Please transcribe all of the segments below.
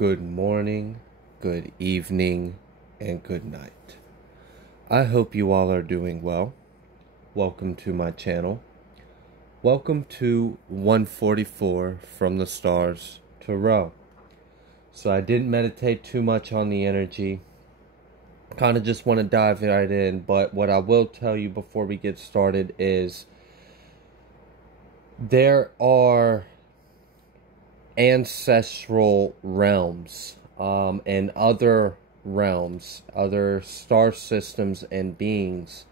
Good morning, good evening, and good night. I hope you all are doing well. Welcome to my channel. Welcome to 144 from the stars to row. So I didn't meditate too much on the energy. Kind of just want to dive right in, but what I will tell you before we get started is there are ancestral realms and other realms, other star systems and beings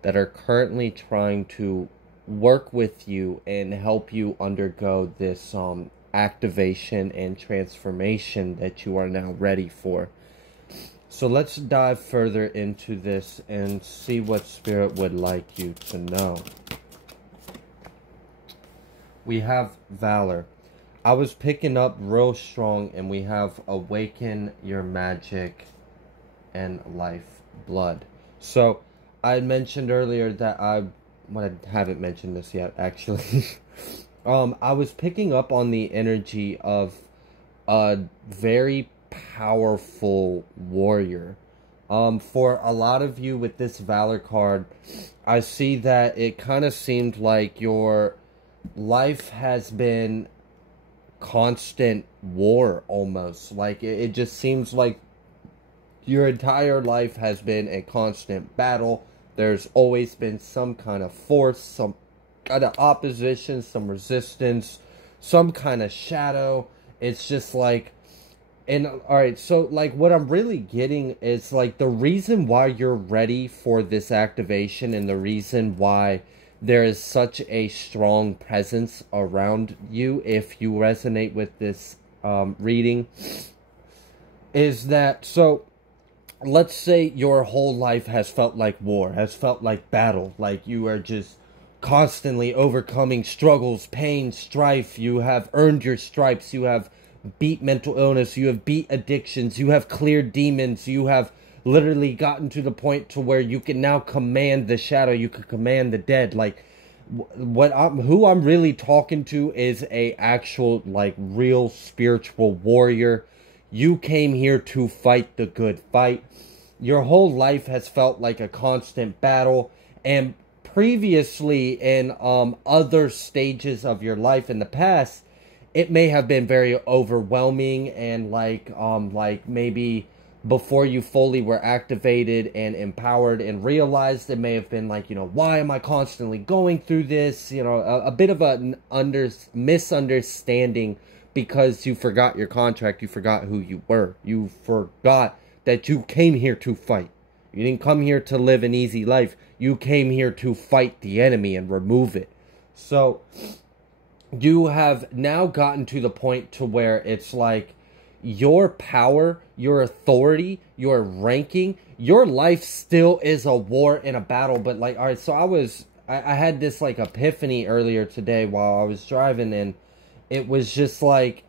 that are currently trying to work with you and help you undergo this activation and transformation that you are now ready for. So let's dive further into this and see what Spirit would like you to know. We have Valor. I was picking up real strong, and we have Awaken Your Magic and Life Blood. So I mentioned earlier that I haven't mentioned this yet, actually. I was picking up on the energy of a very powerful warrior. For a lot of you with this Valor card, I see that it kind of seemed like your life has been constant war almost. Like it just seems like your entire life has been a constant battle. There's always been some kind of force, some kind of opposition, some resistance, some kind of shadow. It's just like, and alright, so like what I'm really getting is like the reason why you're ready for this activation and the reason why there is such a strong presence around you, if you resonate with this reading, is that, so let's say your whole life has felt like war, has felt like battle, like you are just constantly overcoming struggles, pain, strife. You have earned your stripes, you have beat mental illness, you have beat addictions, you have cleared demons, you have literally gotten to the point to where you can now command the shadow, you can command the dead. Like who I'm really talking to is a actual, like, real spiritual warrior. You came here to fight the good fight. Your whole life has felt like a constant battle, and previously in other stages of your life in the past, it may have been very overwhelming, and like maybe before you fully were activated and empowered and realized, it may have been like, you know, why am I constantly going through this? You know, a bit of a misunderstanding, because you forgot your contract, you forgot who you were, you forgot that you came here to fight. You didn't come here to live an easy life. You came here to fight the enemy and remove it. So you have now gotten to the point to where it's like your power, your authority, your ranking, your life still is a war and a battle. But like, all right, so I had this like epiphany earlier today while I was driving, and it was just like,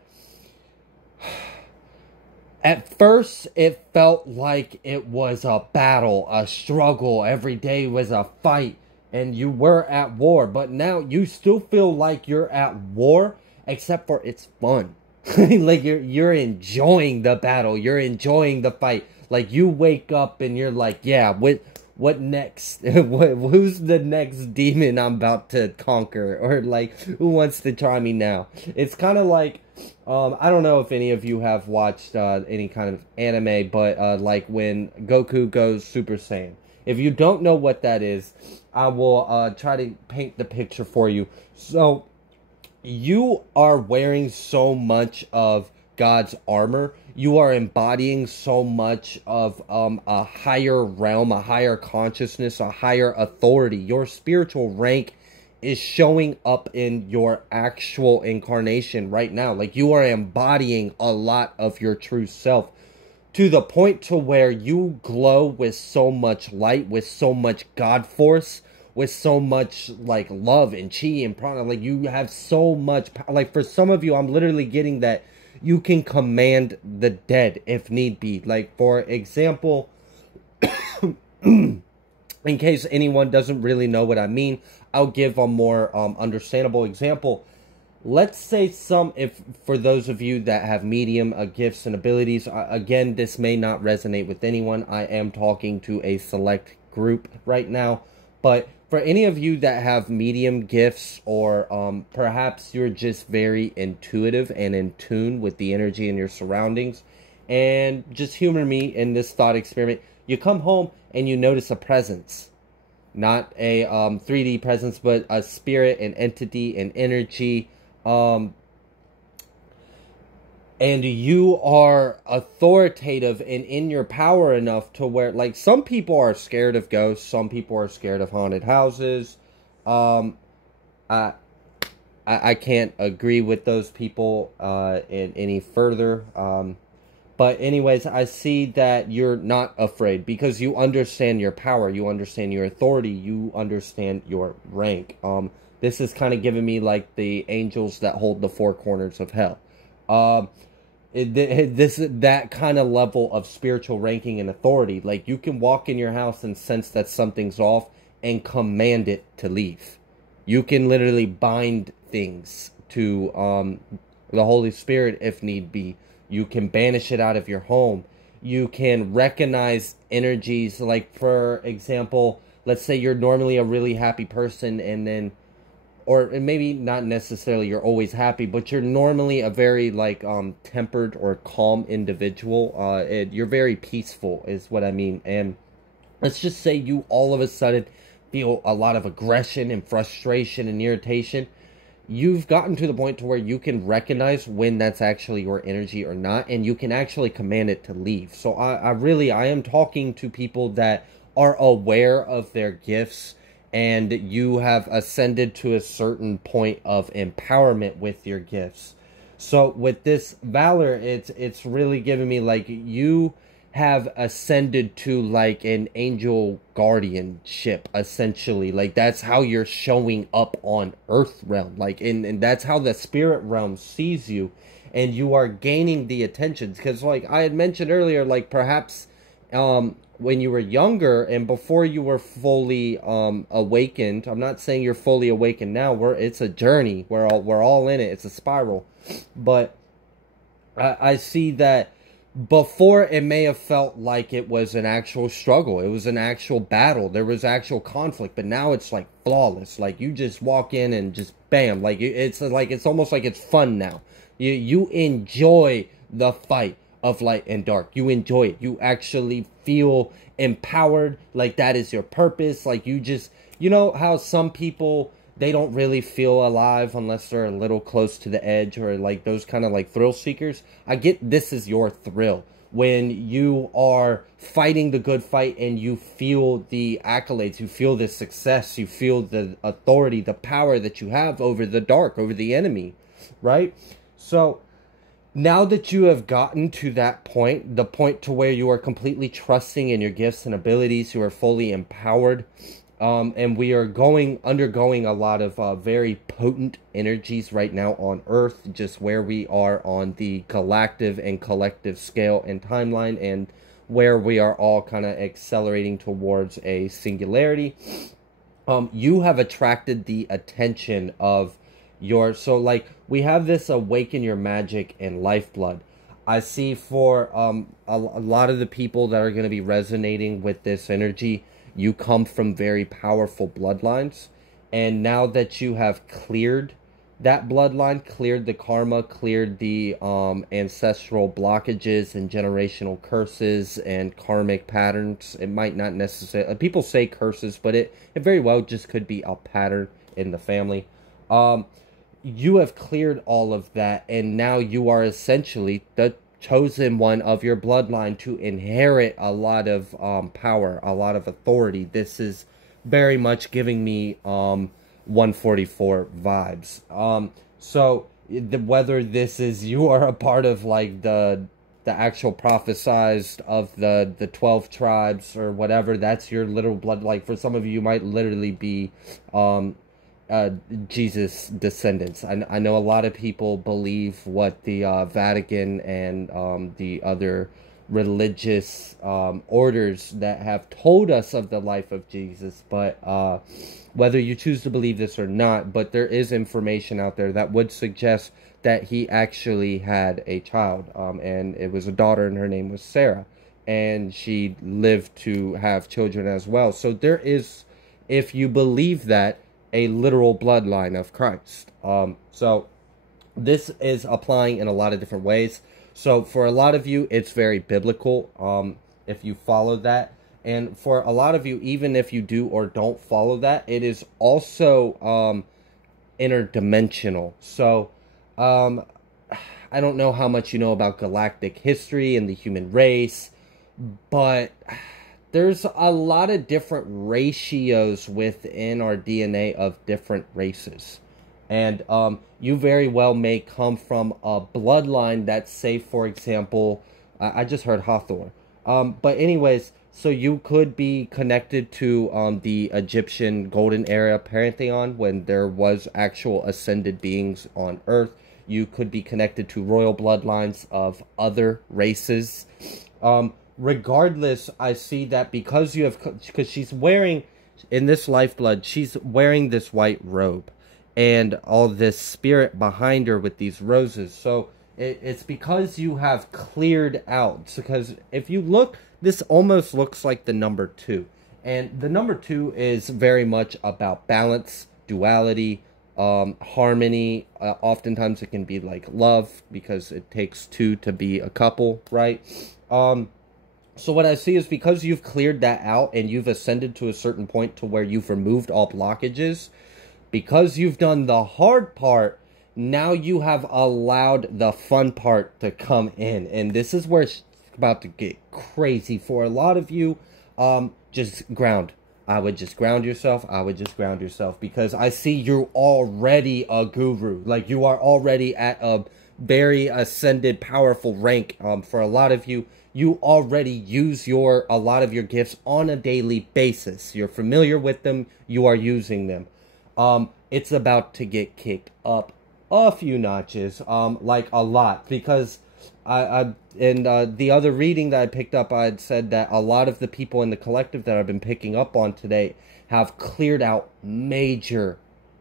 at first it felt like it was a battle, a struggle, every day was a fight, and you were at war. But now you still feel like you're at war, except for it's fun. Like you're enjoying the battle, you're enjoying the fight. Like you wake up and you're like, yeah, what next? Who's the next demon I'm about to conquer? Or like, who wants to try me now? It's kind of like, I don't know if any of you have watched any kind of anime, but like when Goku goes Super Saiyan. If you don't know what that is, I will try to paint the picture for you. So you are wearing so much of God's armor. You are embodying so much of a higher realm, a higher consciousness, a higher authority. Your spiritual rank is showing up in your actual incarnation right now. Like you are embodying a lot of your true self, to the point to where you glow with so much light, with so much God force, with so much like love and chi and prana. Like you have so much like, for some of you, I'm literally getting that you can command the dead if need be. Like, for example, in case anyone doesn't really know what I mean, I'll give a more understandable example. let's say if for those of you that have medium gifts and abilities, again, this may not resonate with anyone. I am talking to a select group right now, but for any of you that have medium gifts, or perhaps you're just very intuitive and in tune with the energy in your surroundings, and just humor me in this thought experiment. You come home and you notice a presence. Not a 3D presence, but a spirit, an entity, an energy. And you are authoritative and in your power enough to where, like, some people are scared of ghosts, some people are scared of haunted houses. I can't agree with those people any further. But anyways, I see that you're not afraid because you understand your power, you understand your authority, you understand your rank. This is kind of giving me like the angels that hold the four corners of hell. That kind of level of spiritual ranking and authority. Like, you can walk in your house and sense that something's off and command it to leave. You can literally bind things to the Holy Spirit if need be. You can banish it out of your home. You can recognize energies. Like, for example, let's say you're normally a really happy person, and then, or maybe not necessarily you're always happy, but you're normally a very, like, tempered or calm individual. You're very peaceful is what I mean. And let's just say you all of a sudden feel a lot of aggression and frustration and irritation. You've gotten to the point to where you can recognize when that's actually your energy or not, and you can actually command it to leave. So I am talking to people that are aware of their gifts, and you have ascended to a certain point of empowerment with your gifts. So with this valor, it's really giving me like you have ascended to like an angel guardianship, essentially. Like, that's how you're showing up on Earth realm, like, and that's how the spirit realm sees you, and you are gaining the attention. Because, like I had mentioned earlier, like, perhaps when you were younger and before you were fully awakened, I'm not saying you're fully awakened now, it's a journey, we're all in it, it's a spiral, but I see that before, it may have felt like it was an actual struggle. It was an actual battle. There was actual conflict. But now it's like flawless. Like, you just walk in and just bam. Like, it's almost like it's fun now. You enjoy the fight of light and dark. You enjoy it. You actually feel empowered. Like, that is your purpose. Like, you know how some people, they don't really feel alive unless they're a little close to the edge, or like those kind of like thrill seekers. I get this is your thrill when you are fighting the good fight and you feel the accolades, you feel the success, you feel the authority, the power that you have over the dark, over the enemy, right? So now that you have gotten to that point, the point to where you are completely trusting in your gifts and abilities, you are fully empowered. And we are undergoing a lot of very potent energies right now on Earth, just where we are on the galactic and collective scale and timeline, and where we are all kind of accelerating towards a singularity. You have attracted the attention of so like, we have this awaken your magic and lifeblood. I see for a lot of the people that are going to be resonating with this energy, you come from very powerful bloodlines, and now that you have cleared that bloodline, cleared the karma, cleared the ancestral blockages and generational curses and karmic patterns, it might not necessarily, people say curses, but it very well just could be a pattern in the family. You have cleared all of that, and now you are essentially the chosen one of your bloodline to inherit a lot of power, a lot of authority. This is very much giving me 144 vibes. So whether this is you are a part of like the actual prophesized of the 12 tribes or whatever, that's your literal blood. Like, for some of you might literally be Jesus descendants. I know a lot of people believe what the Vatican and the other religious orders that have told us of the life of Jesus, but whether you choose to believe this or not, but there is information out there that would suggest that he actually had a child, and it was a daughter, and her name was Sarah, and she lived to have children as well. So there is, if you believe that, a literal bloodline of Christ. So this is applying in a lot of different ways. So for a lot of you, it's very biblical, if you follow that. And for a lot of you, even if you do or don't follow that, it is also interdimensional. So I don't know how much you know about galactic history and the human race, but there's a lot of different ratios within our DNA of different races. And you very well may come from a bloodline that, say, for example, I just heard Hathor. But anyways, so you could be connected to the Egyptian Golden Era pantheon when there was actual ascended beings on Earth. You could be connected to royal bloodlines of other races. Regardless, I see that because you have, because she's wearing, in this lifeblood, she's wearing this white robe and all this spirit behind her with these roses. So it's because you have cleared out. Because if you look, this almost looks like the number 2. And the number 2 is very much about balance, duality, harmony. Oftentimes it can be like love, because it takes 2 to be a couple, right? So what I see is because you've cleared that out and you've ascended to a certain point to where you've removed all blockages, because you've done the hard part, now you have allowed the fun part to come in. And this is where it's about to get crazy for a lot of you. Just ground. I would just ground yourself. I would just ground yourself, because I see you're already a guru. Like, you are already at a very ascended, powerful rank. For a lot of you, you already use a lot of your gifts on a daily basis. You're familiar with them. You are using them. It's about to get kicked up a few notches, like a lot, because in the other reading that I picked up, I had said that a lot of the people in the collective that I've been picking up on today have cleared out major,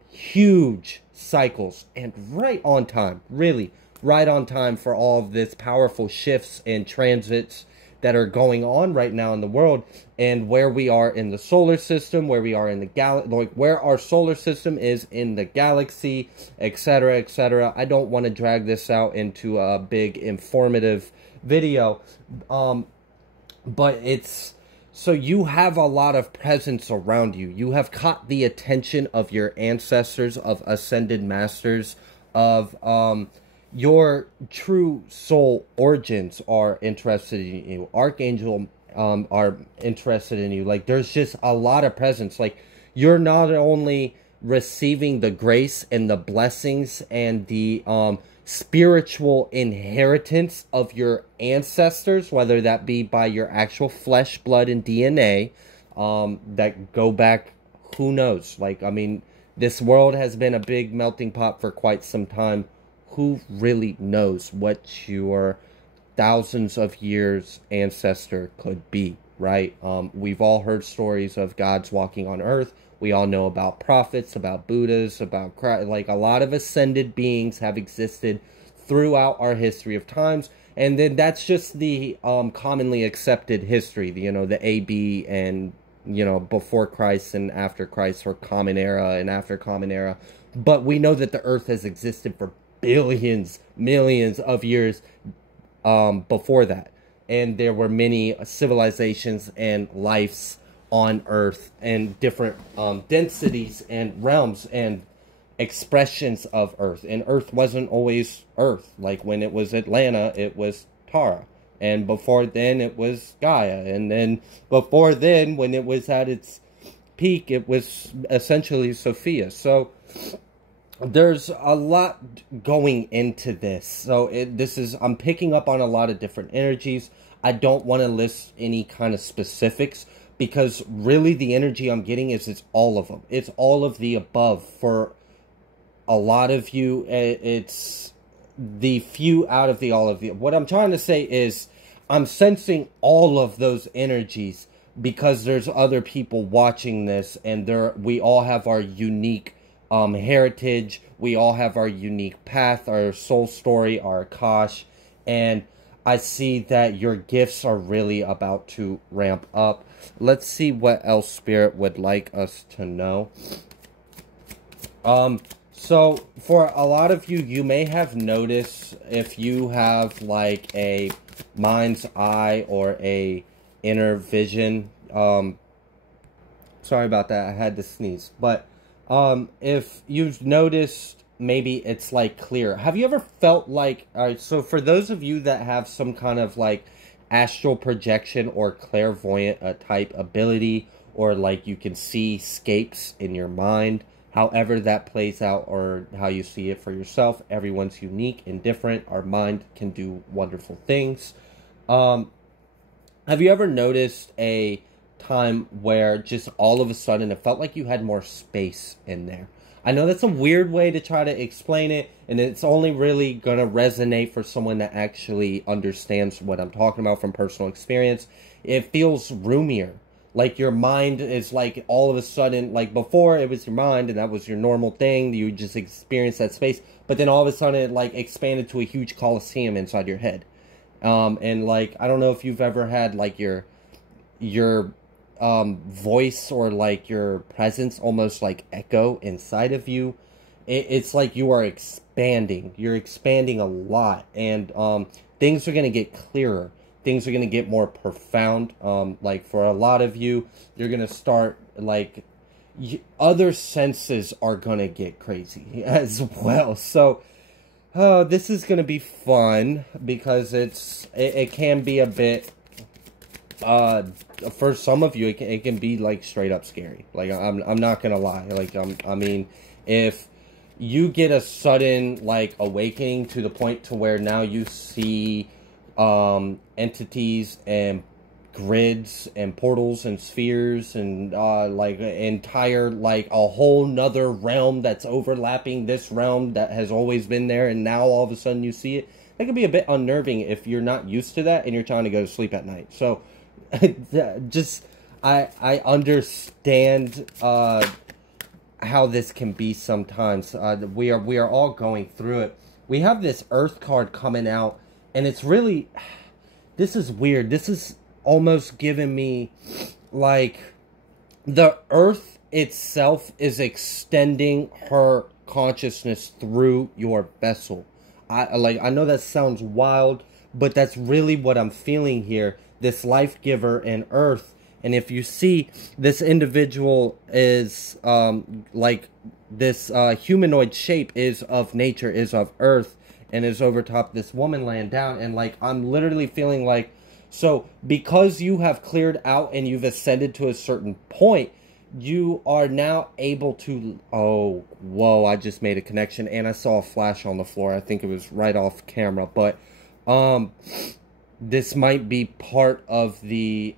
huge cycles, and right on time, really right on time for all of this powerful shifts and transits that are going on right now in the world, and where we are in the solar system, where we are in the like where our solar system is in the galaxy, etc., etc. I don't want to drag this out into a big informative video, but it's, so you have a lot of presence around you. You have caught the attention of your ancestors, of ascended masters, of your true soul origins are interested in you. Archangel are interested in you. Like, there's just a lot of presence. Like, you're not only receiving the grace and the blessings and the spiritual inheritance of your ancestors, whether that be by your actual flesh, blood, and DNA, that go back, who knows? Like, I mean, this world has been a big melting pot for quite some time. Who really knows what your thousands of years ancestor could be, right? We've all heard stories of gods walking on earth. We all know about prophets, about Buddhas, about Christ. Like, a lot of ascended beings have existed throughout our history of times. And then that's just the commonly accepted history, you know, the AB and, you know, before Christ and after Christ, or common era and after common era. But we know that the earth has existed for billions, millions of years before that. And there were many civilizations and lives on Earth, and different densities and realms and expressions of Earth. And Earth wasn't always Earth. Like, when it was Atlanta, it was Tara. And before then, it was Gaia. And then before then, when it was at its peak, it was essentially Sophia. So there's a lot going into this. So I'm picking up on a lot of different energies. I don't want to list any kind of specifics, because really the energy I'm getting is it's all of them. It's all of the above. For a lot of you, it's the few out of the all of the. What I'm trying to say is, I'm sensing all of those energies because there's other people watching this, and we all have our unique heritage. We all have our unique path, our soul story, our Akash, and I see that your gifts are really about to ramp up. Let's see what else Spirit would like us to know. So for a lot of you, you may have noticed if you have like a mind's eye or a inner vision. Sorry about that. I had to sneeze. But if you've noticed, maybe it's like clear. Have you ever felt like, all right, so for those of you that have some kind of like astral projection or clairvoyant type ability, or like you can see scapes in your mind, however that plays out or how you see it for yourself, everyone's unique and different. Our mind can do wonderful things. Have you ever noticed a time where just all of a sudden it felt like you had more space in there? I know that's a weird way to try to explain it, and it's only really going to resonate for someone that actually understands what I'm talking about from personal experience. It feels roomier. Like your mind is like all of a sudden, like before it was your mind and that was your normal thing. You just experienced that space. But then all of a sudden it like expanded to a huge coliseum inside your head. And like, I don't know if you've ever had like your voice or like your presence almost like echo inside of you. It's like you are expanding. You're expanding a lot. And things are going to get clearer. Things are going to get more profound. Like for a lot of you, you're going to start like other senses are going to get crazy as well. So this is going to be fun because it can be a bit, for some of you, it can be like straight up scary. Like I'm not going to lie. Like, I mean, if you get a sudden like awakening to the point to where now you see entities and grids and portals and spheres and like entire like a whole nother realm that's overlapping this realm that has always been there, and now all of a sudden you see it, that can be a bit unnerving if you're not used to that and you're trying to go to sleep at night. So just I understand how this can be sometimes. We are all going through it. We have this Earth card coming out, and it's really, this is weird. This is almost giving me, like, the Earth itself is extending her consciousness through your vessel. I know that sounds wild, but that's really what I'm feeling here. This life giver in Earth. And if you see, this individual is, like, this humanoid shape is of nature, is of Earth, and is over top this woman laying down. And like, I'm literally feeling like, so because you have cleared out and you've ascended to a certain point, you are now able to, oh, whoa, I just made a connection and I saw a flash on the floor. I think it was right off camera, but this might be part of the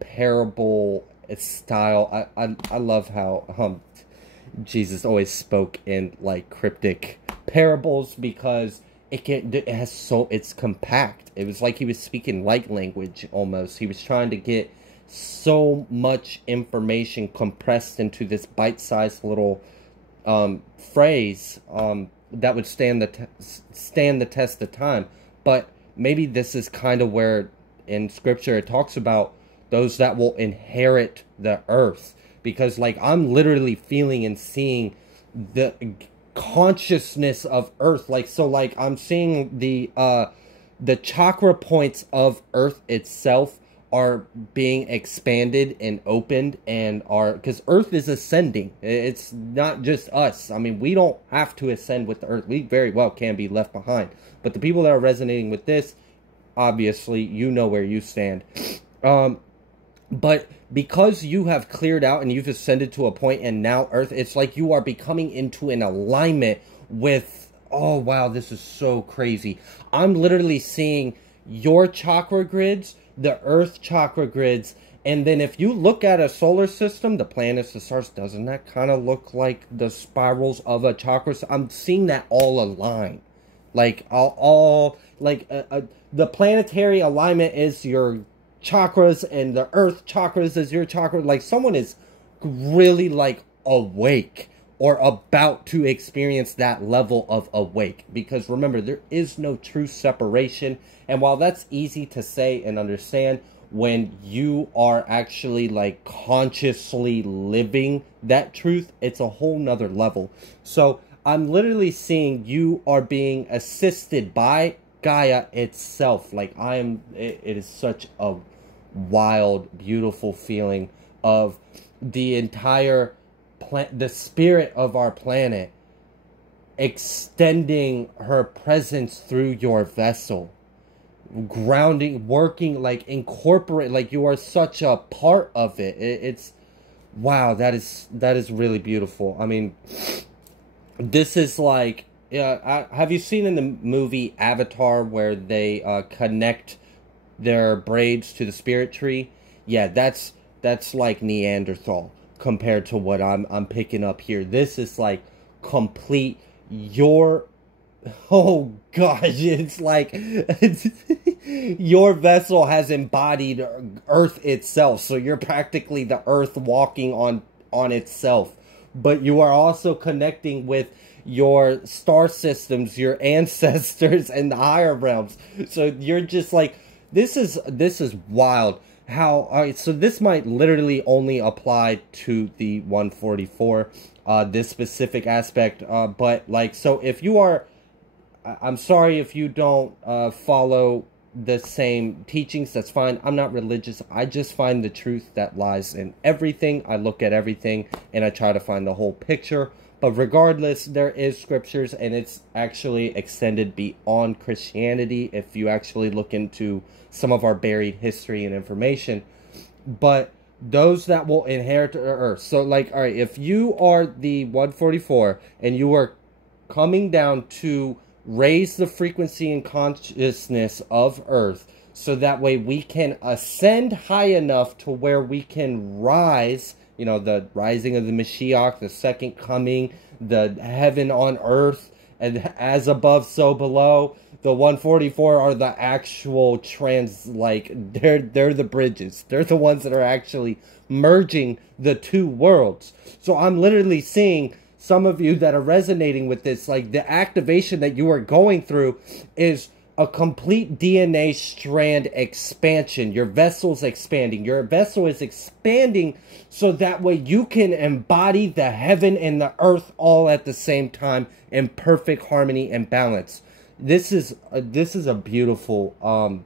parable style. I love how Jesus always spoke in like cryptic parables, because it's compact. It was like he was speaking light language almost. He was trying to get so much information compressed into this bite-sized little phrase that would stand the test of time. But maybe this is kind of where in scripture it talks about those that will inherit the earth, because like I'm literally feeling and seeing the consciousness of earth. Like, so like I'm seeing the chakra points of earth itself are being expanded and opened, and because earth is ascending. It's not just us. I mean, we don't have to ascend with the earth. We very well can be left behind, but the people that are resonating with this, obviously you know where you stand. But because you have cleared out and you've ascended to a point, and now earth, it's like you are becoming into an alignment with, oh wow, this is so crazy. I'm literally seeing your chakra grids, the earth chakra grids, and then if you look at a solar system, the planets, the stars, doesn't that kind of look like the spirals of a chakra? I'm seeing that all align. Like all like the planetary alignment is your chakras, and the earth chakras is your chakra. Like, someone is really like awake or about to experience that level of awake, because remember, there is no true separation. And while that's easy to say and understand, when you are actually like consciously living that truth, it's a whole nother level. So I'm literally seeing you are being assisted by Gaia itself. Like, it is such a wild, beautiful feeling of the entire the spirit of our planet extending her presence through your vessel, grounding, working, like incorporate, like you are such a part of it. It's wow, that is really beautiful. I mean, this is like, have you seen in the movie Avatar where they connect their braids to the spirit tree? Yeah, that's like Neanderthal compared to what I'm picking up here. This is like complete oh gosh, it's like your vessel has embodied Earth itself. So you're practically the Earth walking on itself. But you are also connecting with your star systems, your ancestors, and the higher realms. So you're just like, this is wild. How, all right, so this might literally only apply to the 144, this specific aspect, but like, so if you are, I'm sorry if you don't follow the same teachings, that's fine. I'm not religious. I just find the truth that lies in everything. I look at everything and I try to find the whole picture. But regardless, there is scriptures, and it's actually extended beyond Christianity if you actually look into some of our buried history and information. But those that will inherit the earth. So like, all right, if you are the 144 and you are coming down to raise the frequency and consciousness of earth, so that way we can ascend high enough to where we can rise, you know, the rising of the Mashiach, the second coming, the heaven on earth, and as above, so below. The 144 are the actual like, they're the bridges. They're the ones that are actually merging the two worlds. So I'm literally seeing some of you that are resonating with this, like the activation that you are going through is a complete DNA strand expansion. Your vessel's expanding. Your vessel is expanding so that way you can embody the heaven and the earth all at the same time in perfect harmony and balance. This is a beautiful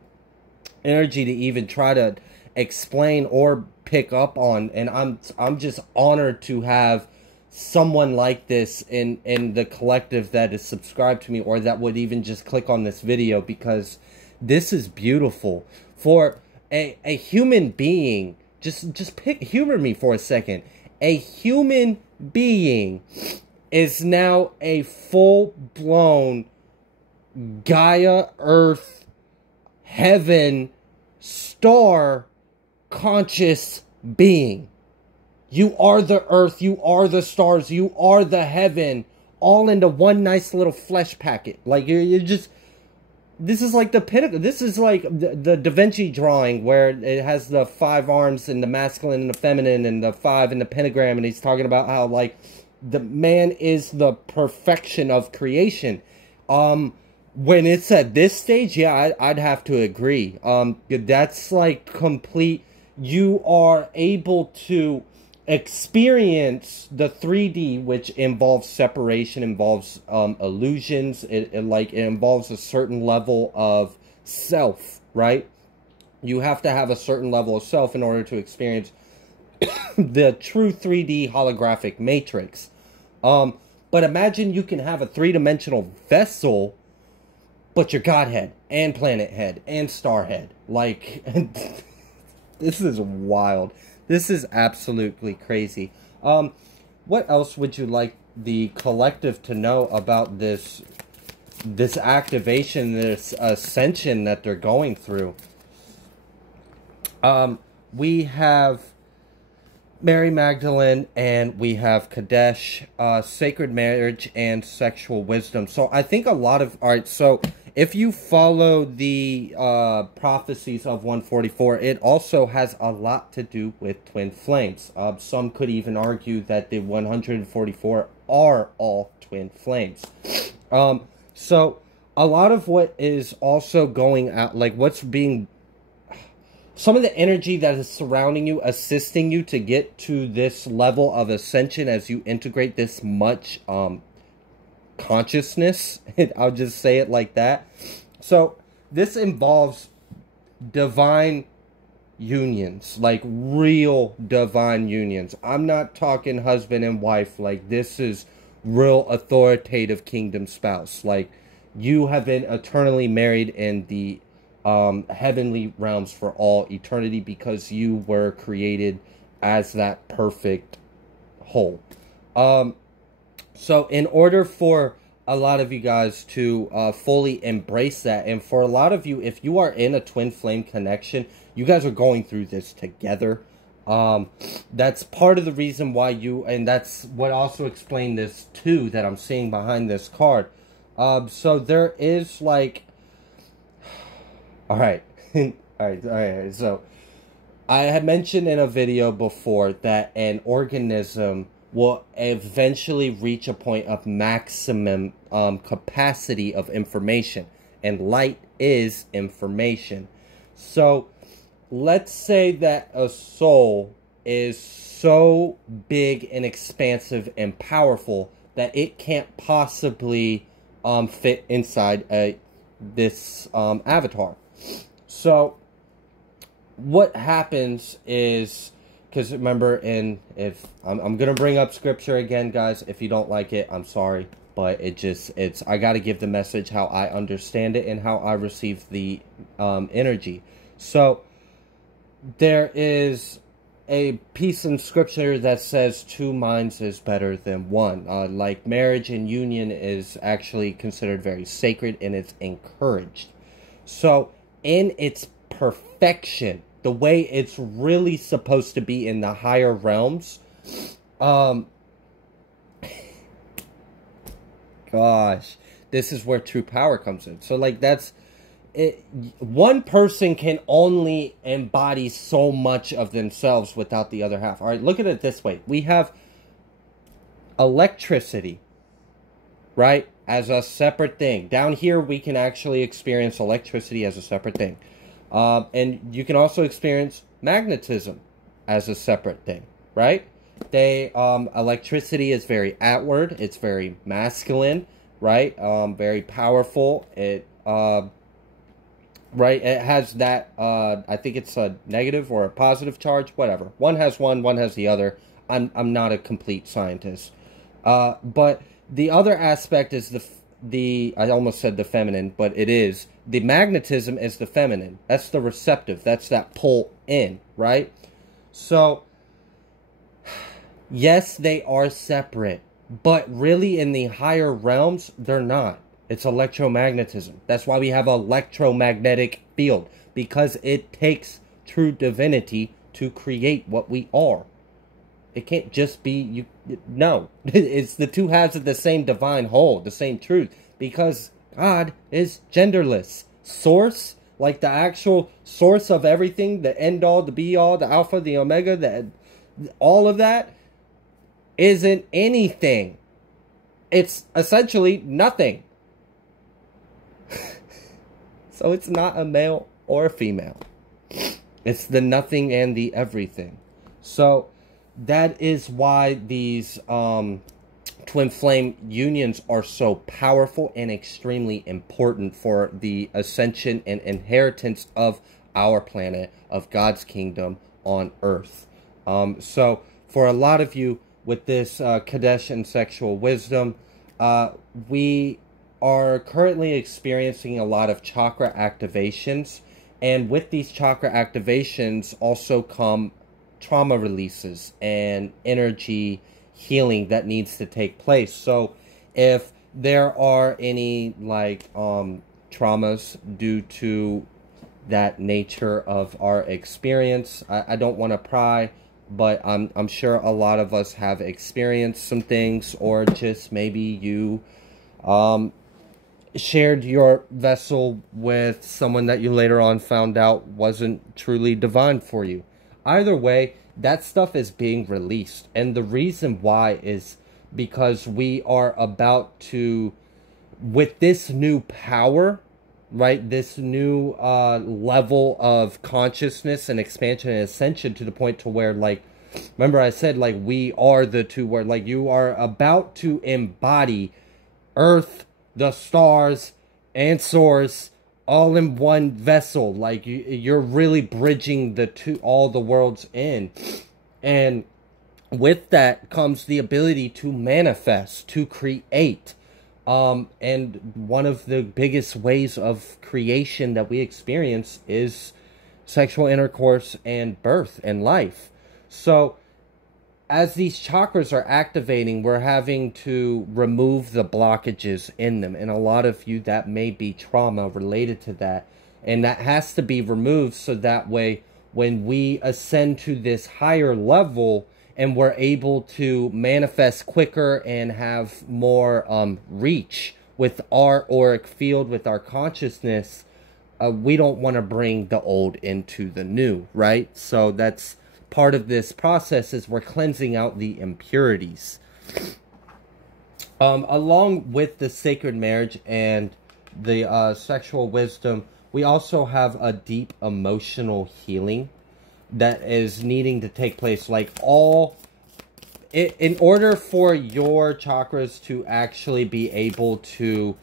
energy to even try to explain or pick up on, and I'm just honored to have someone like this in the collective that is subscribed to me, or that would even just click on this video, because this is beautiful for a human being. Just humor me for a second. A human being is now a full-blown Gaia, Earth, Heaven, star conscious being. You are the earth, you are the stars, you are the heaven, all into one nice little flesh packet. Like, you're just, this is like the pinnacle. This is like the Da Vinci drawing where it has the 5 arms and the masculine and the feminine and the 5 and the pentagram. And he's talking about how, like, the man is the perfection of creation. When it's at this stage, yeah, I'd have to agree. That's like complete. You are able to experience the 3D, which involves separation, involves illusions. It involves a certain level of self, right? You have to have a certain level of self in order to experience the true 3D holographic matrix. But imagine you can have a 3-dimensional vessel, but you're Godhead and Planet Head and Star Head. Like, this is wild. This is absolutely crazy. What else would you like the collective to know about this activation, this ascension that they're going through? We have Mary Magdalene and we have Kadesh, sacred marriage and sexual wisdom. So I think a lot of, all right, so if you follow the prophecies of 144, it also has a lot to do with twin flames. Some could even argue that the 144 are all twin flames. So a lot of what is also going out, like what's being, some of the energy that is surrounding you, assisting you to get to this level of ascension as you integrate this much consciousness. I'll just say it like that. So this involves divine unions, like real divine unions. I'm not talking husband and wife. Like, this is real authoritative kingdom spouse. Like, you have been eternally married in the heavenly realms for all eternity, because you were created as that perfect whole. So in order for a lot of you guys to fully embrace that, and for a lot of you, if you are in a twin flame connection, you guys are going through this together. That's part of the reason why you, and that's what also explained this too, that I'm seeing behind this card. So there is like, alright, alright, so I had mentioned in a video before that an organism will eventually reach a point of maximum capacity of information, and light is information. So let's say that a soul is so big and expansive and powerful that it can't possibly fit inside this avatar. So what happens is, because remember, if I'm gonna bring up scripture again, guys. If you don't like it, I'm sorry, but I gotta give the message how I understand it and how I receive the energy. So there is a piece in scripture that says 2 minds is better than 1. Like, marriage and union is actually considered very sacred, and it's encouraged. So in its perfection, the way it's really supposed to be in the higher realms, gosh, this is where true power comes in. So like, that's it. One person can only embody so much of themselves without the other half. All right, look at it this way. We have electricity, right, as a separate thing. Down here, we can actually experience electricity as a separate thing. And you can also experience magnetism as a separate thing, right? Electricity is very outward. It's very masculine, right? Very powerful. Right? It has that, I think it's a negative or a positive charge, whatever. One has one has the other. I'm not a complete scientist. But the other aspect is I almost said the feminine, but it is. The magnetism is the feminine. That's the receptive. That's that pull in, right? So, yes, they are separate. But really, in the higher realms, they're not. It's electromagnetism. That's why we have electromagnetic field. Because it takes true divinity to create what we are. It can't just be, no. It's the two halves of the same divine whole, the same truth. Because God is genderless. Source, like the actual source of everything, the end all, the be all, the alpha, the omega, all of that isn't anything. It's essentially nothing. So it's not a male or a female. It's the nothing and the everything. So that is why these twin flame unions are so powerful and extremely important for the ascension and inheritance of our planet, of God's kingdom on Earth. So for a lot of you with this Kadesh and sexual wisdom, we are currently experiencing a lot of chakra activations, and with these chakra activations also come trauma releases and energy healing that needs to take place. So if there are any like traumas due to that nature of our experience, I don't want to pry, but I'm sure a lot of us have experienced some things, or just maybe you shared your vessel with someone that you later on found out wasn't truly divine for you. Either way, that stuff is being released. And the reason why is because we are about to, with this new power, right, this new level of consciousness and expansion and ascension, to the point to where, like, remember I said, like, we are the two, where, like, you are about to embody Earth, the stars, and Source all in one vessel. Like, you're really bridging the two, all the worlds in. And with that comes the ability to manifest, to create. And one of the biggest ways of creation that we experience is sexual intercourse and birth and life. So as these chakras are activating, we're having to remove the blockages in them. And a lot of you, that may be trauma related to that. And that has to be removed, so that way when we ascend to this higher level and we're able to manifest quicker and have more reach with our auric field, with our consciousness, we don't want to bring the old into the new, right? So that's part of this process, is we're cleansing out the impurities. Along with the sacred marriage and the sexual wisdom, we also have a deep emotional healing that is needing to take place. Like, in order for your chakras to actually be able to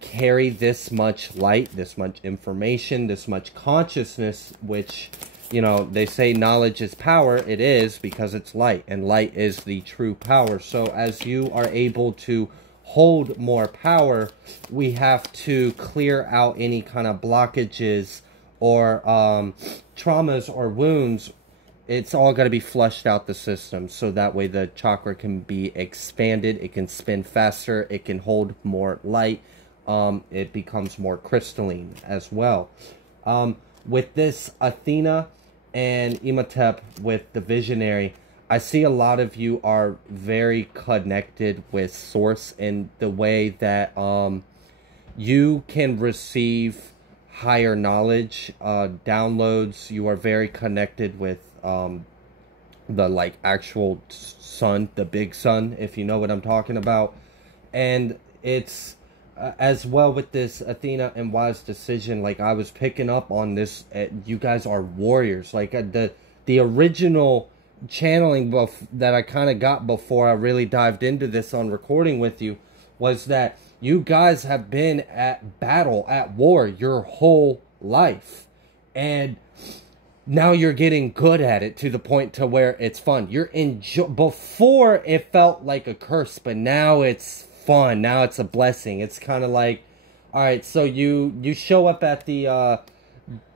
carry this much light, this much information, this much consciousness, which, you know, they say knowledge is power. It is, because it's light, and light is the true power. So as you are able to hold more power, we have to clear out any kind of blockages or traumas or wounds. It's all got to be flushed out the system, so that way the chakra can be expanded, it can spin faster, it can hold more light, it becomes more crystalline as well. With this Athena and Imhotep, with the visionary, I see a lot of you are very connected with Source in the way that you can receive higher knowledge, downloads. You are very connected with the, like, actual sun, the big sun, if you know what I'm talking about. And it's as well with this Athena and Wise Decision, like, I was picking up on this, you guys are warriors. Like, the original channeling that I kind of got before I really dived into this on recording with you was that you guys have been at battle, at war, your whole life. And now you're getting good at it to the point to where it's fun. You're before it felt like a curse, but now it's fun. Now it's a blessing. It's kind of like, all right, so you show up at the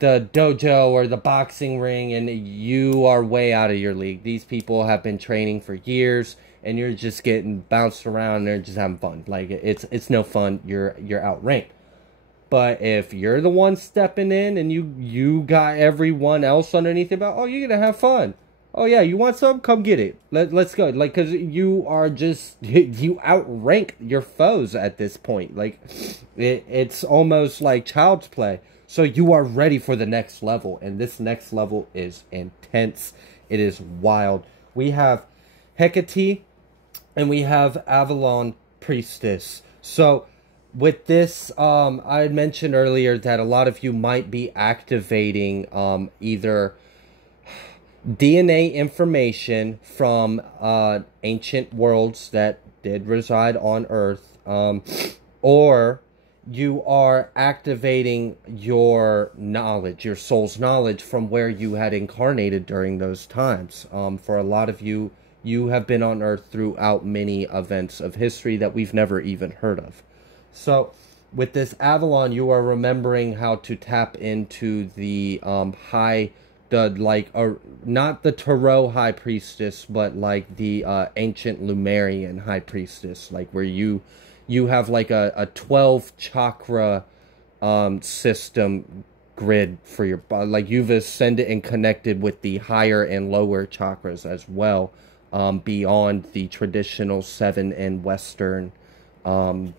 dojo or the boxing ring, and you are way out of your league. These people have been training for years, and you're just getting bounced around, and they're just having fun. Like, it's no fun. You're outranked. But if you're the one stepping in and you got everyone else underneath you, about, oh, you're gonna have fun. Oh yeah, you want some? Come get it. Let's go. Like, because you are just, you outrank your foes at this point. Like, it's almost like child's play. So you are ready for the next level, and this next level is intense. It is wild. We have Hecate, and we have Avalon Priestess. So with this, I had mentioned earlier that a lot of you might be activating either DNA information from ancient worlds that did reside on Earth, or you are activating your knowledge, your soul's knowledge, from where you had incarnated during those times. For a lot of you, you have been on Earth throughout many events of history that we've never even heard of. So with this Avalon, you are remembering how to tap into the not the Tarot High Priestess, but like the ancient Lemurian High Priestess, like where you have like a 12 chakra system grid for your body. Like, you've ascended and connected with the higher and lower chakras as well, beyond the traditional 7 and Western 13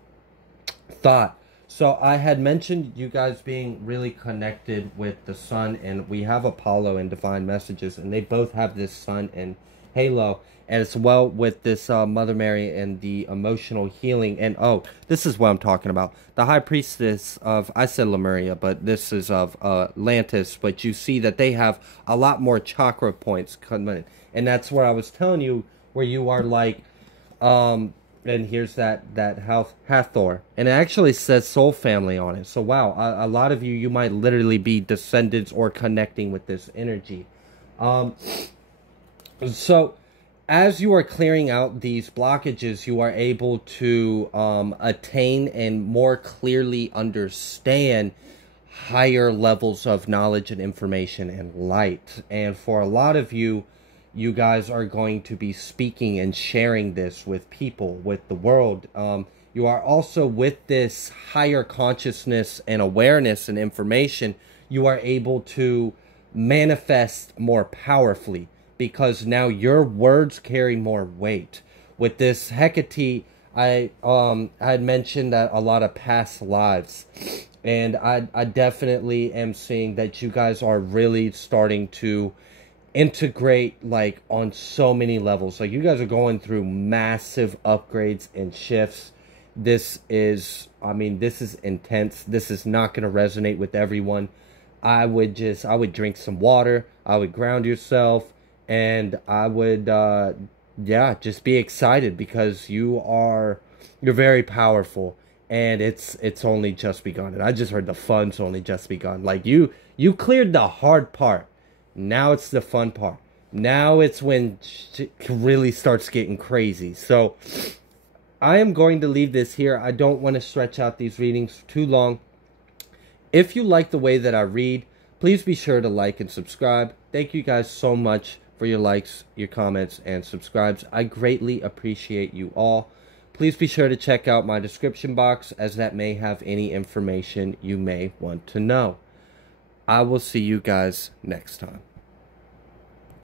thought. So I had mentioned you guys being really connected with the sun, and we have Apollo and Divine Messages, and they both have this sun and halo, as well with this Mother Mary and the emotional healing. And oh, this is what I'm talking about. The High Priestess of, I said Lemuria, but this is of Atlantis, but you see that they have a lot more chakra points coming in. And that's where I was telling you, where you are like, and here's that Hathor, and it actually says soul family on it. So wow, a lot of you might literally be descendants or connecting with this energy. So as you are clearing out these blockages, you are able to attain and more clearly understand higher levels of knowledge and information and light. And for a lot of you, you guys are going to be speaking and sharing this with people, with the world. You are also, with this higher consciousness and awareness and information, you are able to manifest more powerfully, because now your words carry more weight. With this Hecate, I had mentioned that a lot of past lives, and I definitely am seeing that you guys are really starting to integrate, like, on so many levels. Like, you guys are going through massive upgrades and shifts. This is, I mean, this is intense. This is not going to resonate with everyone. I would drink some water. I would ground yourself, and I would, yeah, just be excited, because you're very powerful, and it's only just begun. And I just heard the fun's only just begun. Like, you cleared the hard part. Now it's the fun part. Now it's when shit really starts getting crazy. So I am going to leave this here. I don't want to stretch out these readings too long. If you like the way that I read, please be sure to like and subscribe. Thank you guys so much for your likes, your comments, and subscribes. I greatly appreciate you all. Please be sure to check out my description box, as that may have any information you may want to know. I will see you guys next time.